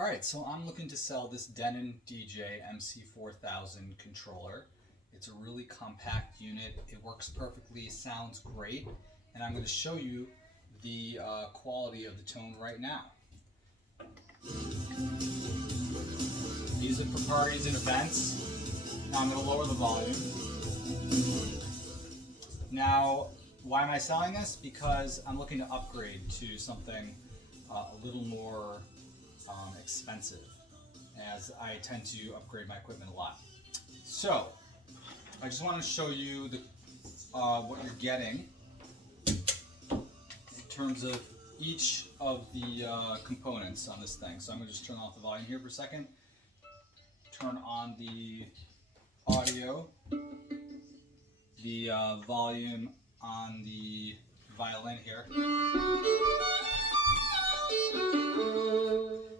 Alright, so I'm looking to sell this Denon DJ MC4000 controller. It's a really compact unit, it works perfectly, sounds great, and I'm going to show you the quality of the tone right now. Use it for parties and events. Now I'm going to lower the volume. Now, why am I selling this? Because I'm looking to upgrade to something a little more expensive, as I tend to upgrade my equipment a lot. So, I just want to show you what you're getting in terms of each of the components on this thing. So I'm going to just turn off the volume here for a second. Turn on the audio, the volume on the violin here.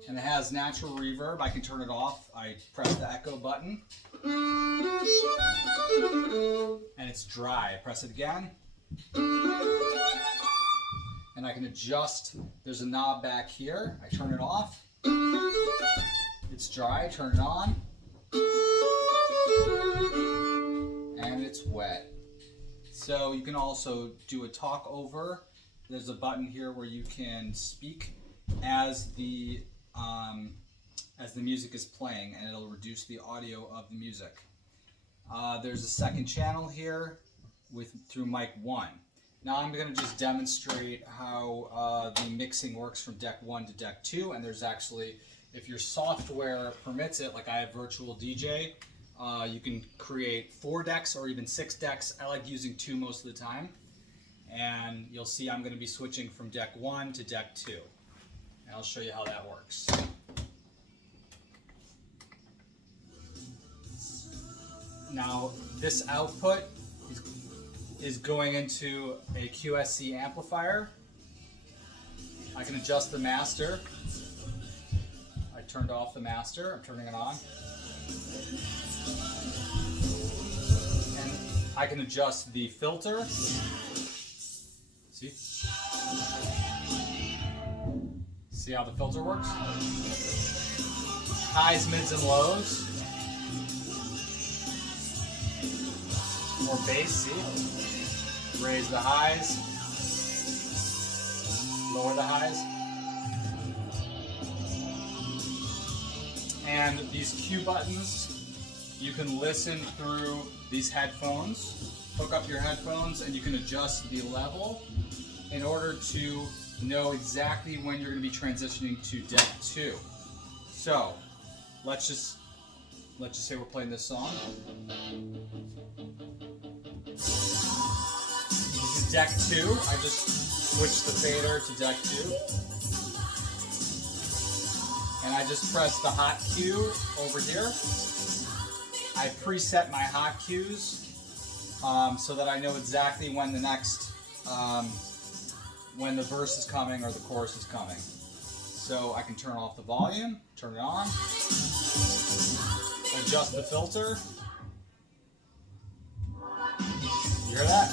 And it has natural reverb. I can turn it off. I press the echo button. And it's dry. I press it again. And I can adjust. There's a knob back here. I turn it off. It's dry. Turn it on. And it's wet. So you can also do a talk over. There's a button here where you can speak as the music is playing, and it'll reduce the audio of the music. There's a second channel here through mic 1. Now I'm going to just demonstrate how the mixing works from deck 1 to deck 2, and there's actually, if your software permits it, like I have Virtual DJ, you can create 4 decks or even 6 decks. I like using 2 most of the time, and you'll see I'm going to be switching from deck 1 to deck 2. And I'll show you how that works. Now, this output is going into a QSC amplifier. I can adjust the master. I turned off the master, I'm turning it on. And I can adjust the filter. See? See how the filter works? Highs, mids, and lows. More bass, see? Raise the highs. Lower the highs. And these cue buttons, you can listen through these headphones. Hook up your headphones and you can adjust the level in order to know exactly when you're going to be transitioning to deck 2. So, let's just say we're playing this song. This is deck 2. I just switched the fader to deck 2. And I just press the hot cue over here. I preset my hot cues so that I know exactly when the next when the verse is coming or the chorus is coming. So I can turn off the volume, turn it on, adjust the filter. You hear that?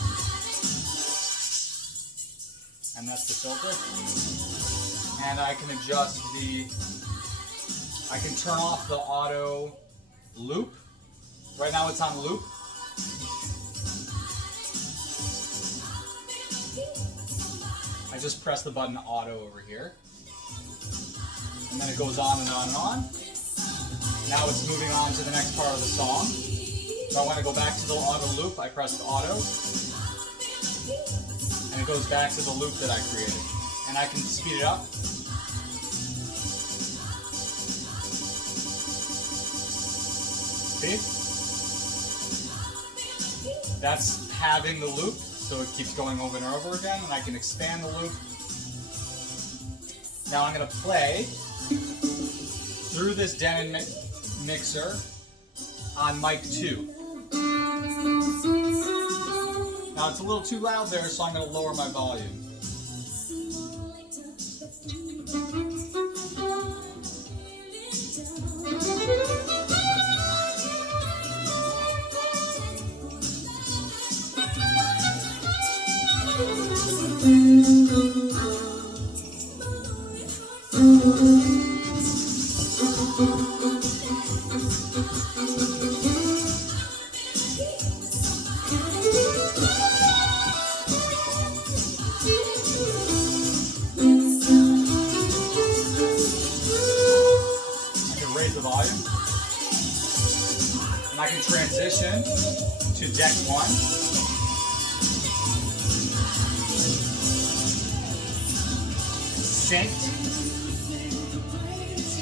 And that's the filter. And I can adjust I can turn off the auto loop. Right now it's on loop. I just press the button auto over here. And then it goes on and on and on. Now it's moving on to the next part of the song. So I want to go back to the auto loop. I press auto. And it goes back to the loop that I created. And I can speed it up. See? That's having the loop. So it keeps going over and over again, and I can expand the loop. Now I'm going to play through this Denon mixer on mic 2. Now it's a little too loud there, so I'm going to lower my volume. can transition to deck 1. Synced.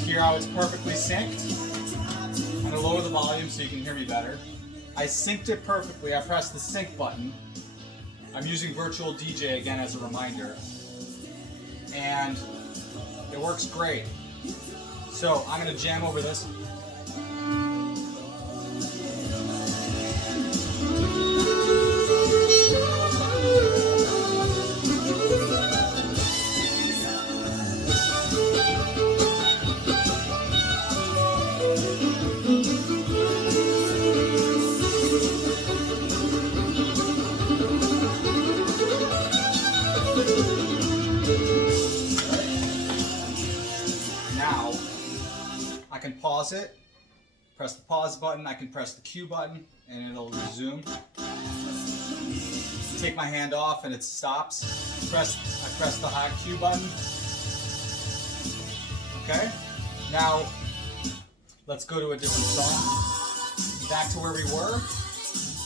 Hear how it's perfectly synced. I'm going to lower the volume so you can hear me better. I synced it perfectly. I pressed the sync button. I'm using Virtual DJ again as a reminder. And it works great. So I'm going to jam over this. Now, I can pause it, press the pause button, I can press the Q button, and it'll resume. Take my hand off and it stops. I press the high Q button. Okay? Now, let's go to a different song. Back to where we were.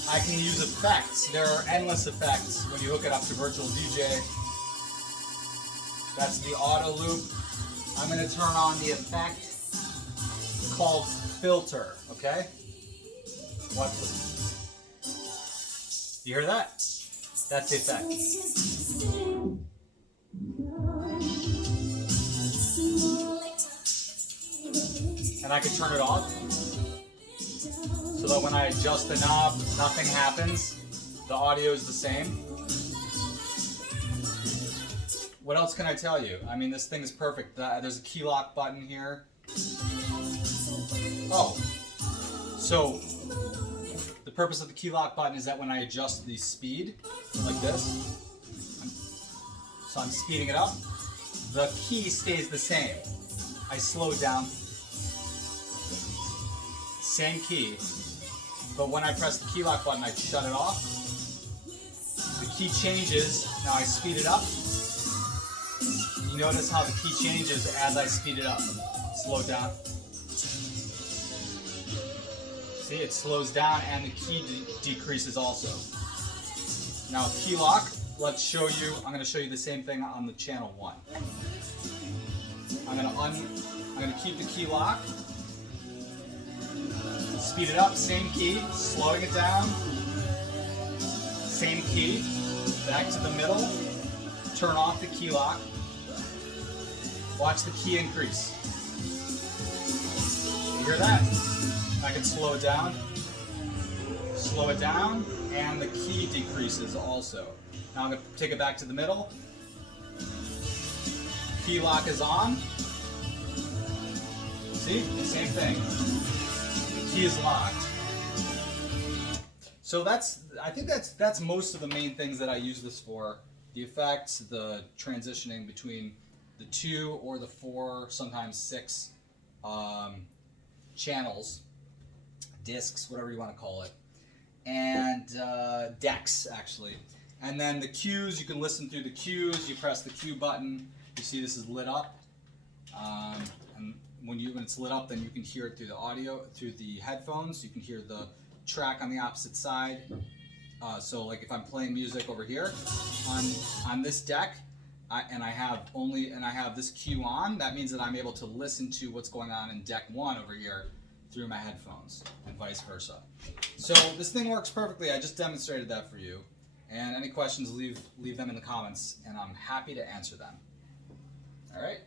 I can use effects. There are endless effects when you hook it up to Virtual DJ. That's the auto loop. I'm going to turn on the effect called filter, okay? What? You hear that? That's the effect. And I can turn it off so that when I adjust the knob, nothing happens. The audio is the same. What else can I tell you? I mean, this thing is perfect. There's a key lock button here. Oh, so the purpose of the key lock button is that when I adjust the speed, like this, so I'm speeding it up, the key stays the same. I slow it down, same key, but when I press the key lock button, I shut it off. The key changes, now I speed it up. You notice how the key changes as I speed it up. Slow down. See, it slows down and the key decreases also. Now key lock, let's show you, I'm going to show you the same thing on the channel 1. I'm going to keep the key lock, speed it up, same key, slowing it down, same key, back to the middle, turn off the key lock, watch the key increase. You hear that? I can slow it down, and the key decreases also. Now I'm going to take it back to the middle. Key lock is on. See? Same thing. The key is locked. So I think that's most of the main things that I use this for. The effects, the transitioning between the 2 or the 4, sometimes 6 channels, discs, whatever you want to call it, and decks actually. And then the cues, you can listen through the cues. You press the cue button. You see this is lit up, and when it's lit up, then you can hear it through the audio, through the headphones. You can hear the track on the opposite side. So like if I'm playing music over here on this deck, and I have this cue on, that means that I'm able to listen to what's going on in deck 1 over here through my headphones, and vice versa. So this thing works perfectly. I just demonstrated that for you. And any questions, leave them in the comments, and I'm happy to answer them. All right.